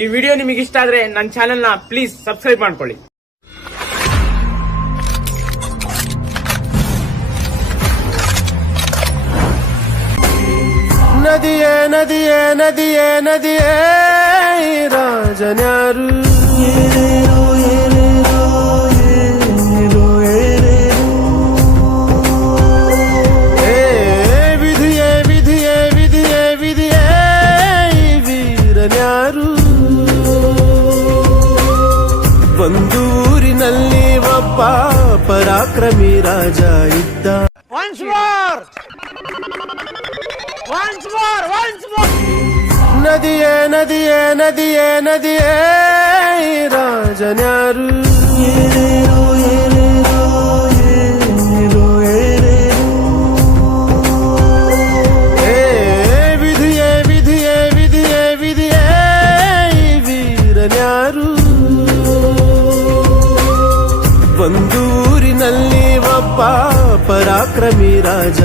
ಈ ವಿಡಿಯೋ ನಿಮಗೆ ಇಷ್ಟ ಆದ್ರೆ ನನ್ನ ಚಾನೆಲ್ ನ ಪ್ಲೀಸ್ ಸಬ್ಸ್ಕ್ರೈಬ್ ಮಾಡ್ಕೊಳ್ಳಿ. ನದಿಯೇ ನದಿಯೇ ನದಿಯೇ ನದಿಯೇ ರಾಜನ್ಯಾರು ವಿಧಿಯೇ ವಿಧಿಯೇ ವಿಧಿಯೇ ವಿಧಿಯೇ ವೀರನ್ಯಾರು. ಒಂದು ಊರಿನಲ್ಲಿ ಒಬ್ಬ ಪರಾಕ್ರಮಿ ರಾಜ ಇದ್ದ. ನದಿಯೇ ನದಿಯೇ ನದಿಯೇ ನದಿಯೇ ರಾಜನ್ಯಾರು ವಿಧಿಯೇ ವಿಧಿಯೇ ವಿಧಿಯೇ ವಿಧಿಯೇ ವೀರನ್ಯಾರು. ಒಂದು ಊರಿನಲ್ಲಿ ಒಬ್ಬ ಪರಾಕ್ರಮಿ ರಾಜ